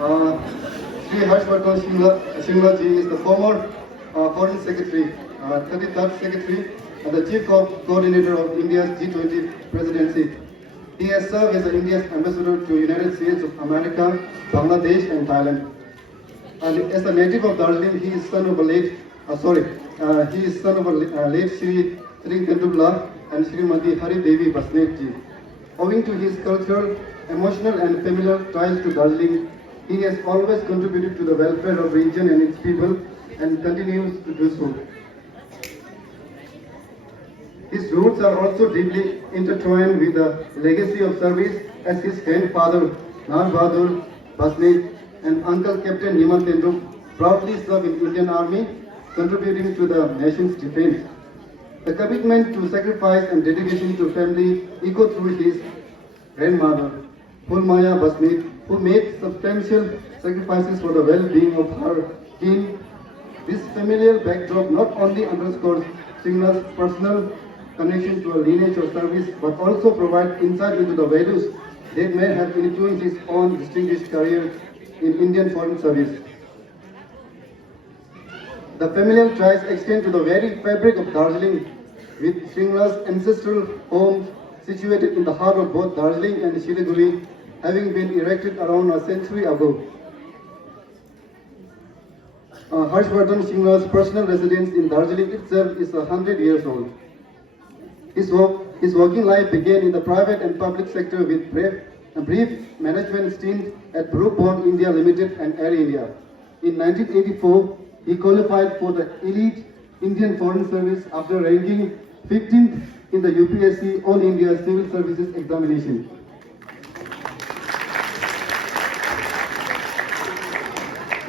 Sri Harshvardhan Shringla ji is the former Foreign Secretary, 33rd Secretary, and the Chief Coordinator of India's G20 presidency. He has served as India's ambassador to United States of America, Bangladesh, and Thailand. And as a native of Darjeeling, he is son of a late Shri Sri Gandubla and Srimati Hari Devi Basnet ji. Owing to his cultural, emotional, and familiar ties to Darjeeling, he has always contributed to the welfare of the region and its people, and continues to do so. His roots are also deeply intertwined with the legacy of service as his grandfather, Lal Bahadur Basnet, and uncle Captain Nimal Tenduk proudly served in Indian Army, contributing to the nation's defense. The commitment to sacrifice and dedication to family echoed through his grandmother, Phulmaya Basnet, who made substantial sacrifices for the well-being of her kin. This familial backdrop not only underscores Shringla's personal connection to a lineage of service, but also provides insight into the values that may have influenced his own distinguished career in Indian Foreign Service. The familial ties extend to the very fabric of Darjeeling, with Shringla's ancestral home situated in the heart of both Darjeeling and Siliguri, having been erected around a century ago. Harshvardhan Shringla's personal residence in Darjeeling itself is 100 years old. His working life began in the private and public sector with a brief management stint at Brook Bond India Limited and Air India. In 1984, he qualified for the elite Indian Foreign Service after ranking 15th in the UPSC All India Civil Services examination.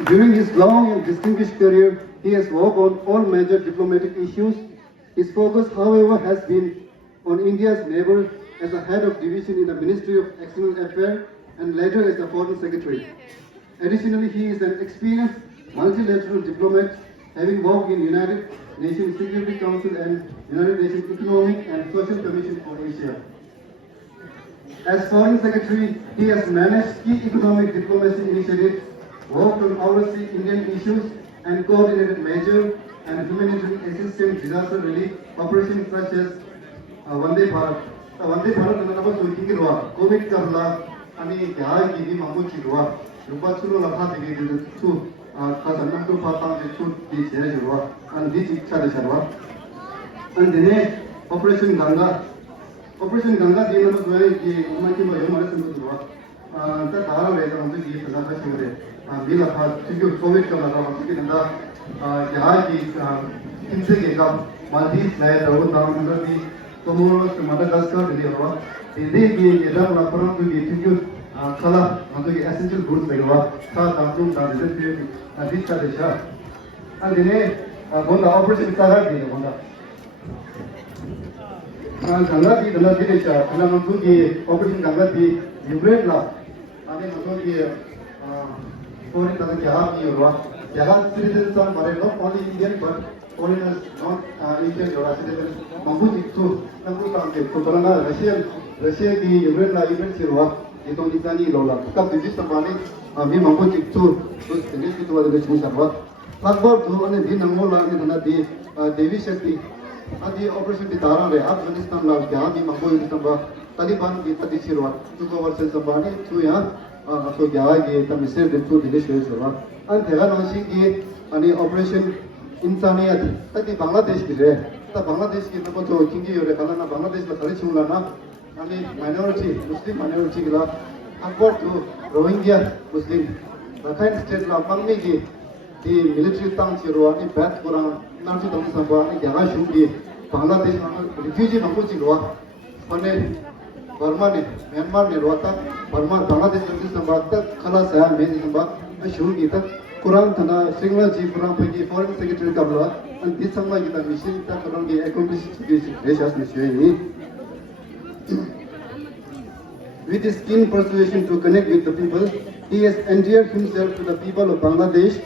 During his long and distinguished career, he has worked on all major diplomatic issues. His focus, however, has been on India's neighbours as a head of division in the Ministry of External Affairs and later as the Foreign Secretary. Additionally, he is an experienced multilateral diplomat, having worked in United Nations Security Council and United Nations Economic and Social Commission for Asia. As Foreign Secretary, he has managed key economic diplomacy initiatives, worked on overseas Indian issues, and coordinated major and humanitarian assistance disaster relief operations such as Vande Bharat. Vande Bharat is another solution to COVID karla ani jahai ki mamu chirwa. Rupa chulu lakha degi tu kasanam tu patang tu di chere chirwa. And di chicha de charwa. And then Operation Ganga di nama tuai ki umaki ma yomare sunu chirwa. Ta thara veda namu ki pasaka chire. Bila phat chikyu COVID karla ra ki nanda jahai ki inse ke kam Maldives lai Rahul Damandar di Comoros, Madagascar, Diliwa, India, Yedam, Laparam, to the Tingu, Kala, and to the essential goods like Sa, Tamtum, Tadis, Adita Desha. And then, on the operation Kala, the Honda. And Gangati, the Nadisha, and Namatuki, operation Gangati, Ukraine law, and then Matuki, foreign Yahapi, Yahan citizens are not only Indian but foreigners, not Indian or citizens. Mambuji too, Namutam, Kutalana, Russia, the Ukraine, even Sirwa, Itonisani Lola. Because this is the money, we Mambuji too, the next to the Chisarwa. Akbar to one Dinamola and the Devi Shakti, and the operation Ditara, Afghanistan, Gabi, Mambu, Taliban, the Sirwa, to go versus the body, to Yan, so Yagi, the Mr. the two delicious, and Teranoshi, and the operation Insaniyat, that the Bangladesh is there. The Bangladesh is the Koto Kingi or the Kalana Bangladesh, the Karichulana, and the minority, Muslim minority, upward to Rohingya Muslim. The kind state of Mangmigi, the military towns, Ruani, Bath, Koran, Nancy Tamsamba, Yamashungi, Bangladesh, refugee Mamuchi Rua, Pane, Burma, Myanmar, Nerwata, Burma, Bangladesh, Sambata, Kala Sam, Mezimba, Shungi, Quran Tana, Shringla Ji, Puran Foreign Secretary Kabla, and this summer you can mission that Quran be accomplished this gracious mission. With his keen persuasion to connect with the people, he has endeared himself to the people of Bangladesh,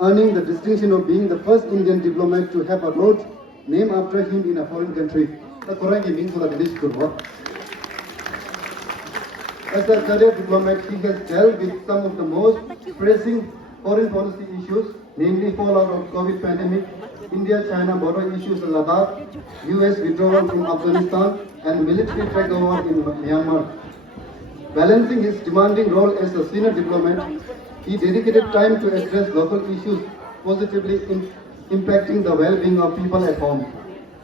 earning the distinction of being the first Indian diplomat to have a road named after him in a foreign country. The Quran means for the village Kurwa. As a career diplomat, he has dealt with some of the most pressing foreign policy issues, namely fallout of COVID pandemic, India-China border issues in Ladakh, US withdrawal from Afghanistan, and military takeover in Myanmar. Balancing his demanding role as a senior diplomat, he dedicated time to address local issues positively impacting the well-being of people at home.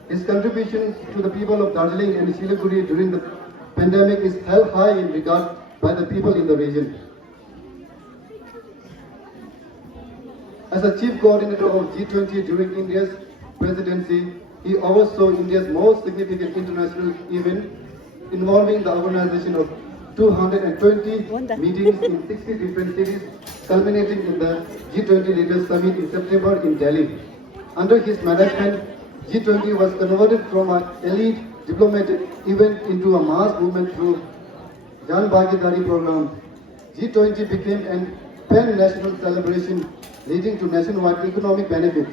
His contributions to the people of Darjeeling and Siliguri during the pandemic is held high in regard by the people in the region. As a chief coordinator of G20 during India's presidency, he oversaw India's most significant international event involving the organization of 220 meetings in 60 different cities, culminating in the G20 Leaders Summit in September in Delhi. Under his management, G20 was converted from an elite diplomatic event into a mass movement through Jan Bhagidari program. G20 became a pan-national celebration leading to nationwide economic benefits.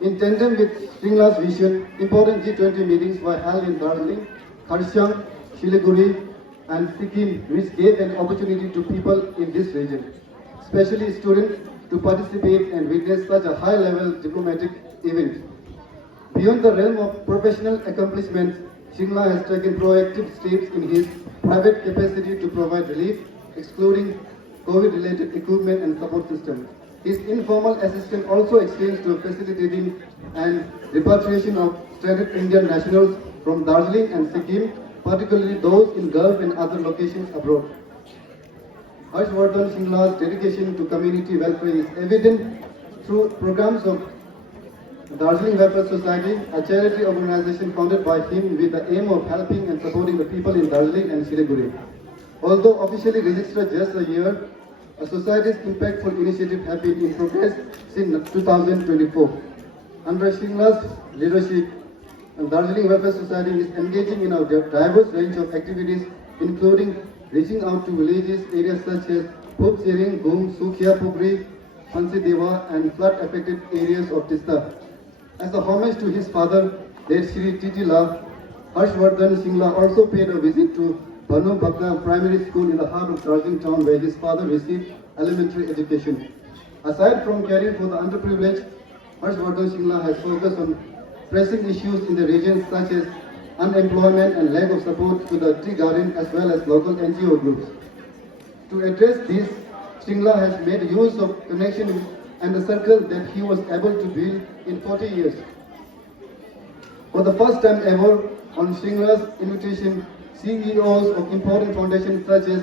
In tandem with Shringla's vision, important G20 meetings were held in Darjeeling, Kharsang, Siliguri, and Sikkim, which gave an opportunity to people in this region, especially students, to participate and witness such a high-level diplomatic event. Beyond the realm of professional accomplishments, Shringla has taken proactive steps in his private capacity to provide relief, excluding COVID-related equipment and support system. His informal assistance also extends to facilitating and repatriation of stranded Indian nationals from Darjeeling and Sikkim, particularly those in Gulf and other locations abroad. Harshvardhan Shringla's dedication to community welfare is evident through programs of Darjeeling Welfare Society, a charity organization founded by him with the aim of helping and supporting the people in Darjeeling and Siliguri. Although officially registered just a year, a society's impactful initiatives have been in progress since 2024. Under Shringla's leadership, Darjeeling Welfare Society is engaging in a diverse range of activities, including reaching out to villages, areas such as Phupsering, Gum, Sukhia, Pukri, Hansideva, and flood-affected areas of Tista. As a homage to his father, late Shri Titi Lal, Harshvardhan Shringla also paid a visit to Bhanu Bhakta Primary School in the heart of Darjeeling town, where his father received elementary education. Aside from caring for the underprivileged, Harshvardhan Shringla has focused on pressing issues in the region such as unemployment and lack of support to the tea garden as well as local NGO groups. To address this, Shringla has made use of connection and the circle that he was able to build in 40 years. For the first time ever, on Shringla's invitation, CEOs of important foundations such as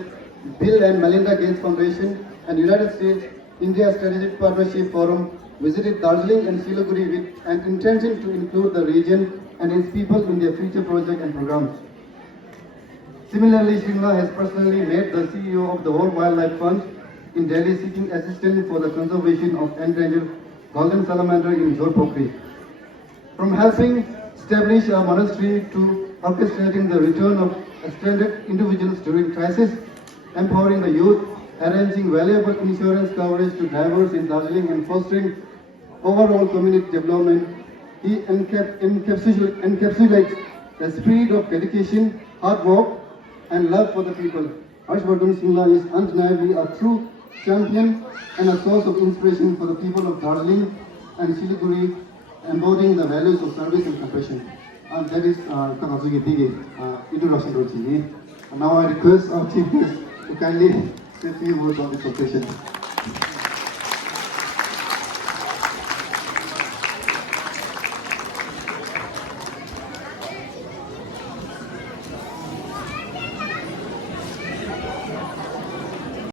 Bill and Melinda Gates Foundation and United States India Strategic Partnership Forum visited Darjeeling and Siliguri with an intention to include the region and its people in their future projects and programs. Similarly, Shringla has personally met the CEO of the World Wildlife Fund in Delhi seeking assistance for the conservation of endangered golden salamander in Jorpokri. From helping establish a monastery to orchestrating the return of stranded individuals during crisis, empowering the youth, arranging valuable insurance coverage to drivers in Darjeeling and fostering overall community development, he encapsulates the spirit of dedication, hard work, and love for the people. Harshvardhan Shringla is undeniably a true champion and a source of inspiration for the people of Darjeeling and Siliguri, embodying the values of service and compassion. And that is Kakazuki Dige, introduction to Chini. And now I request our chief guest to kindly say a few words on this occasion.